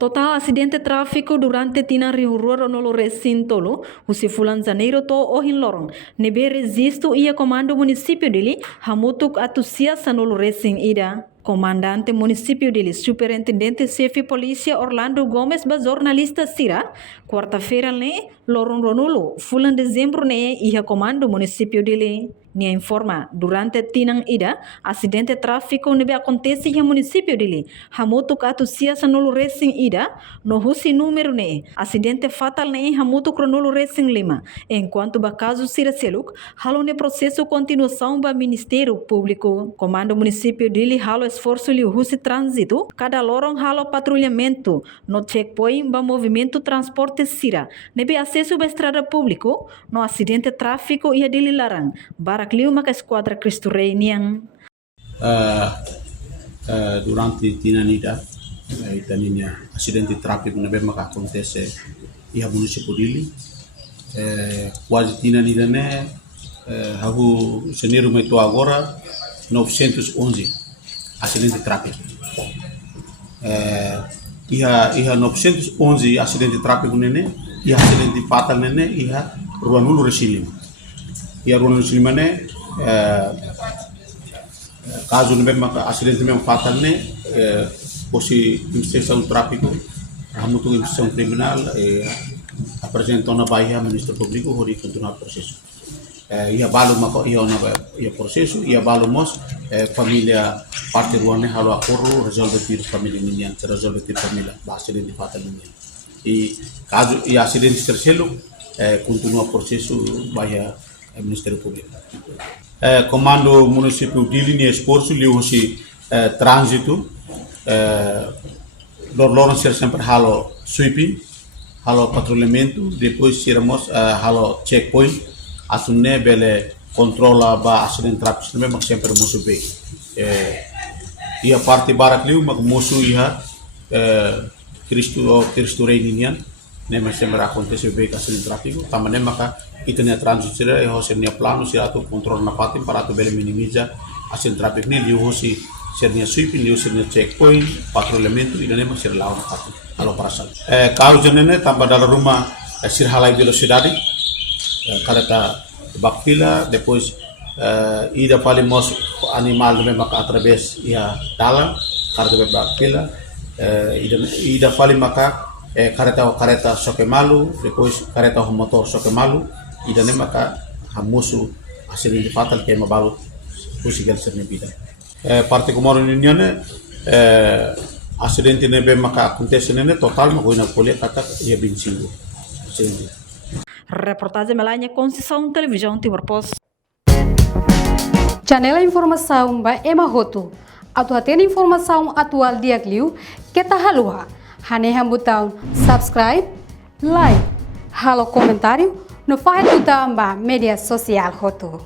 Total acidente tráfico durante tina rua no recinto lo, usi fulan janeiro to ohin lorong. Nebe resisto ia comando município dele, hamutuk atusia sanolo recin ida. Comandante município dele, superintendente chefe polícia Orlando Gomes ba jornalista Sira, quarta-feira ne, lorong ronulo, fulan dezembro ne, ia comando município dele. Nia informa, durante tinang ida, acidente tráfico nebe acontece em município dele. Hamutuk atusia sanolo recin ida, no husi número ne, acidente fatal ne hamutuk ronolo recin lima. Enquanto ba caso Sira Seluk, halo ne processo continuação ba Ministério Público. Comando município dele halo esforço li husi trânsito, cada lorong halo patrulhamento, no checkpoint ba movimento transporte Sira. Nebe acesso ba estrada público, no acidente tráfico ia dele larang. Barakliu maka esquadra Cristo Rei niang. Durante tina nida, itaninya acidente tráfico na bem maka acontece ia município dele. Quase tina nida né, hago janeiro meio agora 911 acidente tráfico. Ia 911 acidente tráfico nene, ia acidente fatal nene, ia rua nulu resilim. Ia rua nulu resilim nene, caso nebe maka acidente mesmo fatal ne, posi investigação tráfico, hamutu investigação criminal, apresentou na Bahia Ministro Público, hori continuar processo. Ia balo maka ia processo, ia balo mos família parte ruane halo acordo resolve tir família ninyan, resolve tir família, acidente fatal ninyan. E caso ia acidente terceiro, continua processo Bahia Ministério Público. Comando município de linha esforço li hoje trânsito lorong ser sempre halo sweeping halo patrulhamento depois seremos halo checkpoint asunne bele controla ba acidente tráfico mesmo sempre musuh bem ia parte barakliu mag musuh ia Cristo Rei nian nema sempre acontece bem acidente tráfico tamane maka itu nia trânsito sira hoje nia plano sira tu control na patim para tu bele minimiza acidente tráfico ni liu hoje sernya sweeping liu sernya checkpoint patrulhamento ida nema sira lawan patim halo perasaan kau jenene tambah dalam rumah sir halai velocidade karena bakfila depois ida palimos animal memang através ia dalam karena bakfila ida palim maka kareta soke malu depois kareta motor soke malu ida ne maka hamusu acidente fatal que mabalu usigal serne bida parte comoro nione acidente ne be maka acontece ne total ma goina pole kata ia binsingo acidente. Reportagem Melania Conceição, Televisão Timor Post. Janela informação ba Emma Roto. Atu tem informação atual dia Gliu, que tá halua. Haneha botão subscribe, like, halo comentário, no faz botão ba media social Roto.